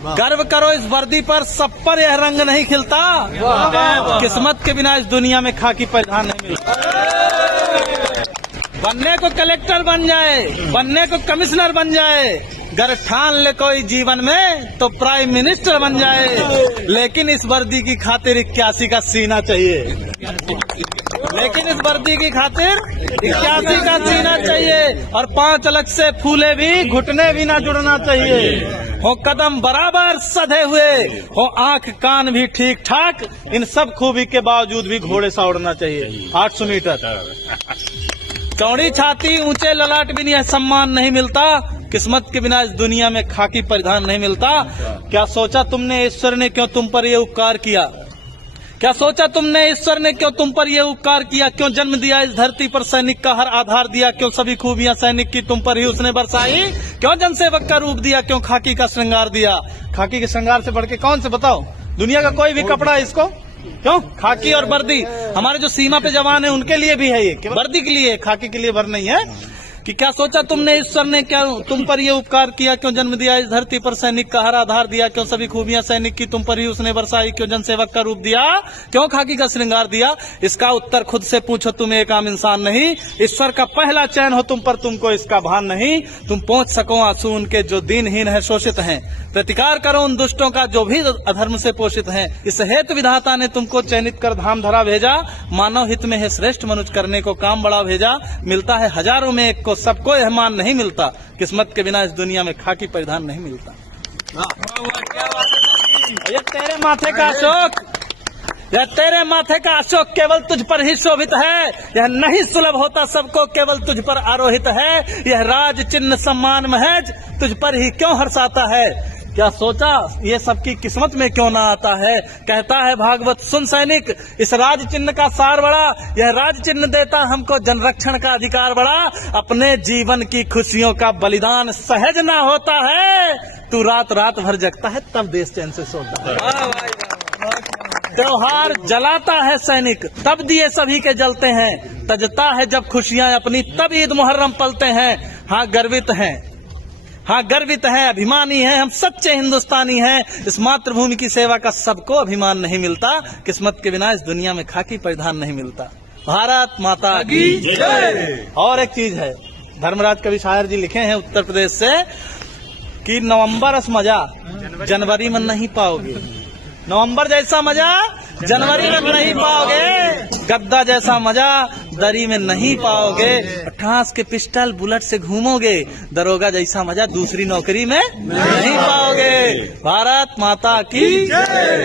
गर्व करो इस वर्दी पर, सब पर यह रंग नहीं खिलता। किस्मत के बिना इस दुनिया में खाकी परिधान नहीं मिलता। बनने को कलेक्टर बन जाए, बनने को कमिश्नर बन जाए, गर ठान ले कोई जीवन में तो प्राइम मिनिस्टर बन जाए। लेकिन इस वर्दी की खातिर 81 का सीना चाहिए। लेकिन इस वर्दी की खातिर 81 का सीना चाहिए। और 5 अलग से फूले भी, घुटने भी ना जुड़ना चाहिए। हो कदम बराबर सधे हुए, हो आंख कान भी ठीक ठाक, इन सब खूबी के बावजूद भी घोड़े सा उड़ना चाहिए। 800 मीटर चौड़ी छाती, ऊंचे ललाट भी यह सम्मान नहीं मिलता। किस्मत के बिना इस दुनिया में खाकी परिधान नहीं मिलता। क्या सोचा तुमने ईश्वर ने क्यों तुम पर ये उपकार किया? क्या सोचा तुमने ईश्वर ने क्यों तुम पर ये उपकार किया? क्यों जन्म दिया इस धरती पर, सैनिक का हर आधार दिया? क्यों सभी खूबियां सैनिक की तुम पर ही उसने बरसाई? क्यों जनसेवक का रूप दिया? क्यों खाकी का श्रृंगार दिया? खाकी के श्रृंगार से बढ़ के कौन से बताओ दुनिया का कोई भी कपड़ा है इसको? क्यों? खाकी और वर्दी हमारे जो सीमा पे जवान है उनके लिए भी है, ये वर्दी के लिए, खाकी के लिए भर नहीं है। कि क्या सोचा तुमने ईश्वर ने क्या तुम पर ये उपकार किया? क्यों जन्म दिया इस धरती पर, सैनिक का हर आधार दिया? क्यों सभी खूबियां सैनिक की तुम पर ही उसने बरसाई? क्यों जनसेवक का रूप दिया? क्यों खाकी का श्रृंगार दिया? इसका उत्तर खुद से पूछो, तुम एक आम इंसान नहीं। ईश्वर का पहला चयन हो तुम पर, तुमको इसका भान नहीं। तुम पहुंच सको आंसू उनके जो दीनहीन है, शोषित हैं। प्रतिकार करो उन दुष्टों का जो भी अधर्म से पोषित हैं। इस हेतु विधाता ने तुमको चयनित कर धाम धरा भेजा। मानव हित में है श्रेष्ठ मनुष्य करने को काम बड़ा भेजा। मिलता है हजारों में एक को, सबको यह मान नहीं मिलता। किस्मत के बिना इस दुनिया में खाकी परिधान नहीं मिलता। ये तेरे माथे का अशोक, यह तेरे माथे का अशोक केवल तुझ पर ही शोभित है। यह नहीं सुलभ होता सबको, केवल तुझ पर आरोहित है। यह राज चिन्ह सम्मान महज तुझ पर ही क्यों हर्षाता है? क्या सोचा ये सबकी किस्मत में क्यों ना आता है? कहता है भागवत सुन सैनिक, इस राज चिन्ह का सार बड़ा। यह राज चिन्ह देता हमको जनरक्षण का अधिकार बड़ा। अपने जीवन की खुशियों का बलिदान सहज ना होता है। तू रात रात भर जगता है तब देश चैन से सोता है। त्योहार जलाता है सैनिक तब दिए सभी के जलते हैं। तजता है जब खुशियां अपनी तब ईद मुहर्रम पलते हैं। हाँ गर्वित हैं, हाँ गर्वित है, अभिमानी है, हम सच्चे हिंदुस्तानी हैं। इस मातृभूमि की सेवा का सबको अभिमान नहीं मिलता। किस्मत के बिना इस दुनिया में खाकी परिधान नहीं मिलता। भारत माता की जय। और एक चीज है, धर्मराज कवि शायर जी लिखे हैं उत्तर प्रदेश से कि नवंबर रस मजा जनवरी में नहीं पाओगे। नवंबर जैसा मजा जनवरी में नहीं पाओगे। गद्दा जैसा मजा दरी में नहीं पाओगे। ठास के पिस्टल बुलेट से घूमोगे। दरोगा जैसा मजा दूसरी नौकरी में नहीं पाओगे। भारत माता की जय।